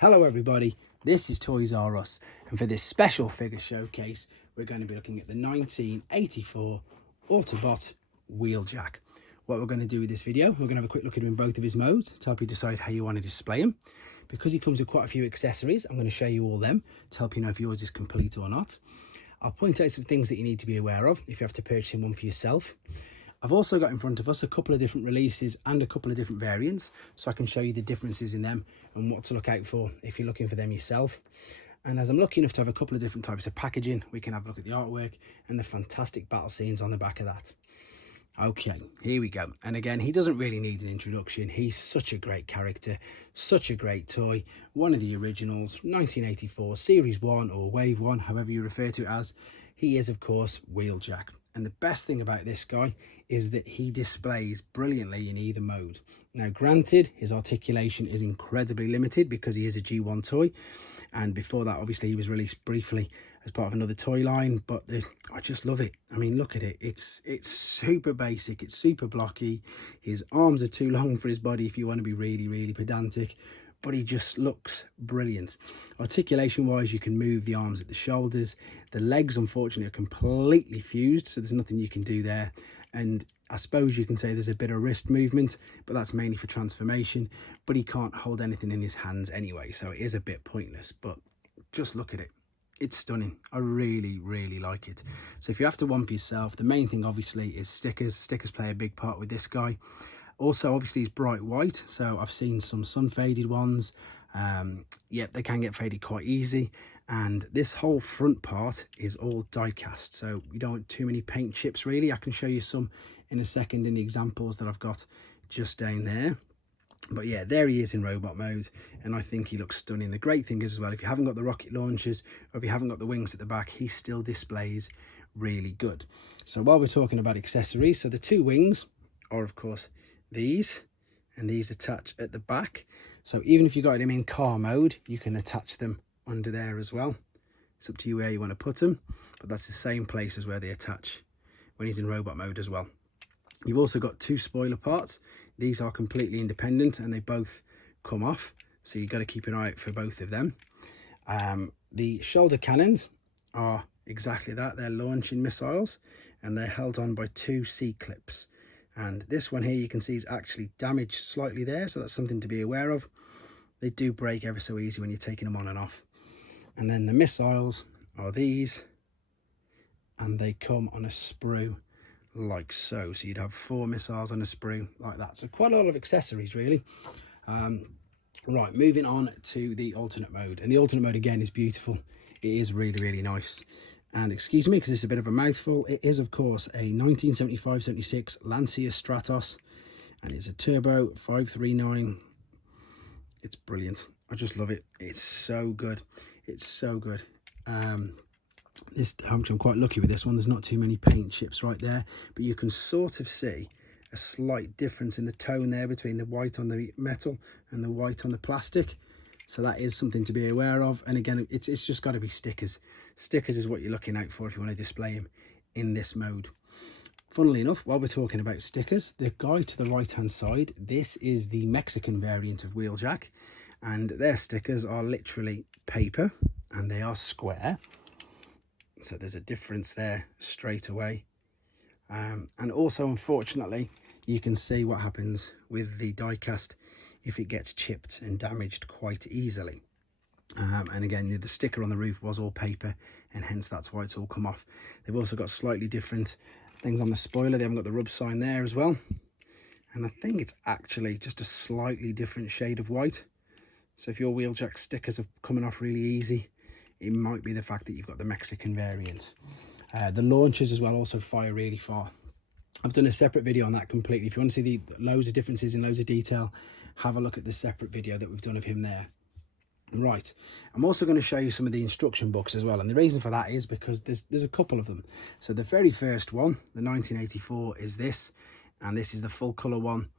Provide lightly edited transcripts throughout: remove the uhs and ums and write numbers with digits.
Hello everybody, this is Toys R Us, and for this special figure showcase we're going to be looking at the 1984 Autobot Wheeljack. What we're going to do with this video, we're going to have a quick look at him in both of his modes to help you decide how you want to display him. Because he comes with quite a few accessories, I'm going to show you all them to help you know if yours is complete or not. I'll point out some things that you need to be aware of if you have to purchase one for yourself. I've also got in front of us a couple of different releases and a couple of different variants, so I can show you the differences in them and what to look out for if you're looking for them yourself. And as I'm lucky enough to have a couple of different types of packaging, we can have a look at the artwork and the fantastic battle scenes on the back of that. Okay, here we go. And again, he doesn't really need an introduction. He's such a great character, such a great toy, one of the originals, 1984 Series 1 or Wave 1, however you refer to it as. He is, of course, Wheeljack. And the best thing about this guy is that he displays brilliantly in either mode. Now, granted, his articulation is incredibly limited because he is a G1 toy. And before that, obviously, he was released briefly as part of another toy line. But I just love it. I mean, look at it. It's super basic. It's super blocky. His arms are too long for his body if you want to be really, really pedantic. But he just looks brilliant. Articulation wise, you can move the arms at the shoulders. The legs, unfortunately, are completely fused, so there's nothing you can do there. And I suppose you can say there's a bit of wrist movement, but that's mainly for transformation. But he can't hold anything in his hands anyway, so it is a bit pointless. But just look at it. It's stunning. I really, really like it. So if you have to one for yourself, the main thing obviously is stickers. Stickers play a big part with this guy. Also, obviously, it's bright white, so I've seen some sun-faded ones. Yep, they can get faded quite easy. And this whole front part is all die-cast, so you don't want too many paint chips, really. I can show you some in a second in the examples that I've got just down there. But yeah, there he is in robot mode, and I think he looks stunning. The great thing is as well, if you haven't got the rocket launchers, or if you haven't got the wings at the back, he still displays really good. So while we're talking about accessories, so the two wings are, of course, these, and these attach at the back. So even if you got him in car mode, you can attach them under there as well. It's up to you where you want to put them, but that's the same place as where they attach when he's in robot mode as well. You've also got two spoiler parts. These are completely independent and they both come off, so you've got to keep an eye out for both of them. The shoulder cannons are exactly that. They're launching missiles and they're held on by two C-clips. And this one here you can see is actually damaged slightly there, so that's something to be aware of. They do break ever so easy when you're taking them on and off. And then the missiles are these, and they come on a sprue like so. So you'd have 4 missiles on a sprue like that. So quite a lot of accessories, really. Right, moving on to the alternate mode. And the alternate mode, again, is beautiful. It is really, really nice. And excuse me, because it's a bit of a mouthful, it is, of course, a 1975-76 Lancia Stratos. And it's a turbo 539. It's brilliant. I just love it. It's so good. It's so good. I'm quite lucky with this one. There's not too many paint chips right there, but you can sort of see a slight difference in the tone there between the white on the metal and the white on the plastic. So that is something to be aware of. And again, it's just got to be stickers. Stickers is what you're looking out for if you want to display him in this mode. Funnily enough, while we're talking about stickers, the guy to the right hand side, this is the Mexican variant of Wheeljack, and their stickers are literally paper and they are square. So there's a difference there straight away. And also, unfortunately, you can see what happens with the die cast if it gets chipped and damaged quite easily. And again, the sticker on the roof was all paper, and hence that's why it's all come off. They've also got slightly different things on the spoiler. They haven't got the rub sign there as well. And I think it's actually just a slightly different shade of white. So if your Wheeljack stickers are coming off really easy, it might be the fact that you've got the Mexican variant. The launchers as well also fire really far. I've done a separate video on that completely. If you want to see the loads of differences in loads of detail, have a look at the separate video that we've done of him there. Right, I'm also going to show you some of the instruction books as well, and the reason for that is because there's a couple of them. So the very first one, the 1984, is this, and this is the full colour one.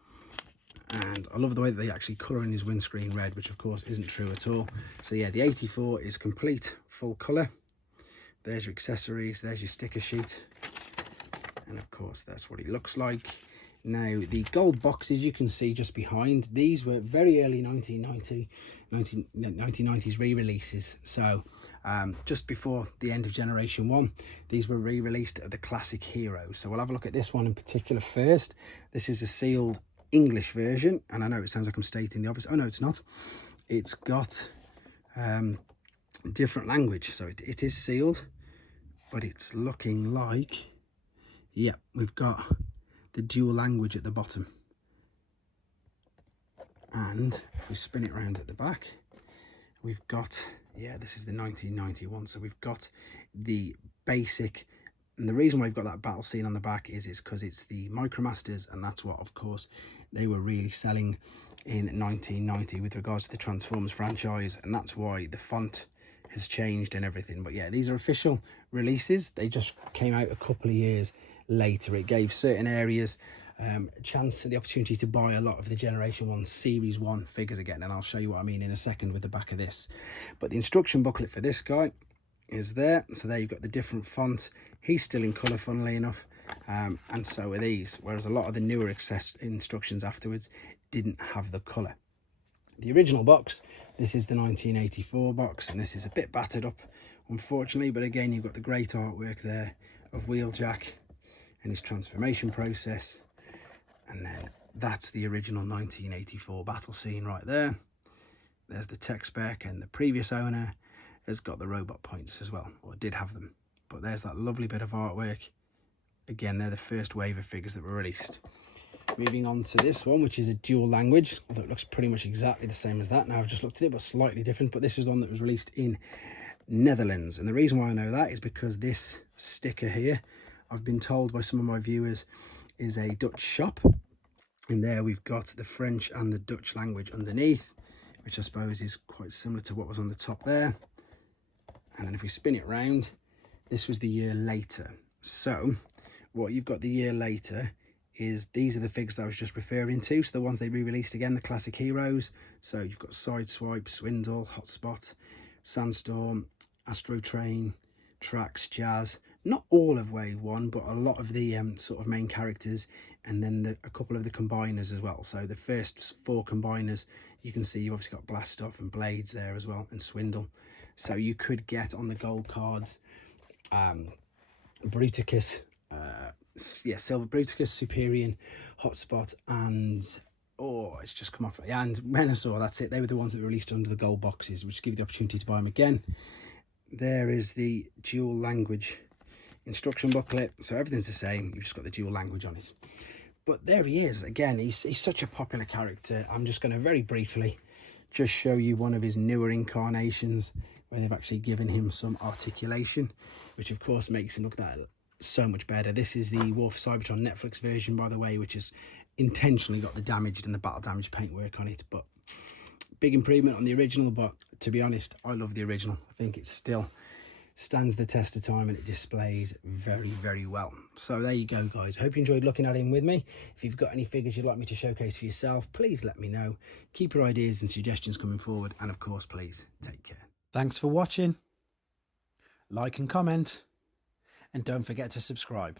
And I love the way that they actually colour in his windscreen red, which of course isn't true at all. So yeah, the 84 is complete full colour. There's your accessories, there's your sticker sheet, and of course that's what he looks like. Now, the gold boxes you can see just behind, these were very early 1990s re-releases. So just before the end of Generation 1, these were re-released at the Classic Heroes. So we'll have a look at this one in particular first. This is a sealed English version, and I know it sounds like I'm stating the obvious. Oh no, it's not. It's got different language, so it is sealed, but it's looking like, yeah, we've got the dual language at the bottom. And if we spin it around at the back, we've got, yeah, this is the 1991, so we've got the basic. And the reason why we've got that battle scene on the back is because it's the Micromasters, and that's what, of course, they were really selling in 1990 with regards to the Transformers franchise, and that's why the font has changed and everything. But yeah, these are official releases. They just came out a couple of years later. It gave certain areas a chance, the opportunity to buy a lot of the Generation 1 Series 1 figures again, and I'll show you what I mean in a second with the back of this. But the instruction booklet for this guy is there. So there you've got the different font. He's still in colour, funnily enough, and so are these, whereas a lot of the newer instructions afterwards didn't have the colour. The original box, this is the 1984 box, and this is a bit battered up, unfortunately, but again, you've got the great artwork there of Wheeljack and his transformation process. And then that's the original 1984 battle scene right there. There's the tech spec, and the previous owner has got the robot points as well, or did have them. But there's that lovely bit of artwork. Again, they're the first wave of figures that were released. Moving on to this one, which is a dual language, although it looks pretty much exactly the same as that. Now I've just looked at it, but slightly different. But this is one that was released in Netherlands, and the reason why I know that is because this sticker here, I've been told by some of my viewers, is a Dutch shop, and there we've got the French and the Dutch language underneath, which I suppose is quite similar to what was on the top there. And then if we spin it round, this was the year later. So what you've got the year later is, these are the figures that I was just referring to, so the ones they re-released again, the Classic Heroes. So you've got Sideswipe, Swindle, Hotspot, Sandstorm, Astro Train, Trax, Jazz. Not all of Wave 1, but a lot of the sort of main characters, and then a couple of the combiners as well. So the first 4 combiners, you can see you've obviously got Blastoff and Blades there as well, and Swindle. So you could get on the gold cards Bruticus, Silver Bruticus, Superior, Hotspot, and it's just come off, and Menasor. That's it. They were the ones that were released under the gold boxes, which give you the opportunity to buy them again. There is the dual language instruction booklet, so everything's the same, you've just got the dual language on it. But there he is again. He's such a popular character. I'm just going to very briefly just show you one of his newer incarnations where they've actually given him some articulation, which of course makes him look that so much better. This is the War for Cybertron Netflix version, by the way, which has intentionally got the damaged and the battle damage paintwork on it, but big improvement on the original. But to be honest, I love the original. I think it still stands the test of time, and it displays very, very well. So there you go, guys. Hope you enjoyed looking at him with me. If you've got any figures you'd like me to showcase for yourself, please let me know. Keep your ideas and suggestions coming forward, and of course, please take care. Thanks for watching. Like and comment, and don't forget to subscribe.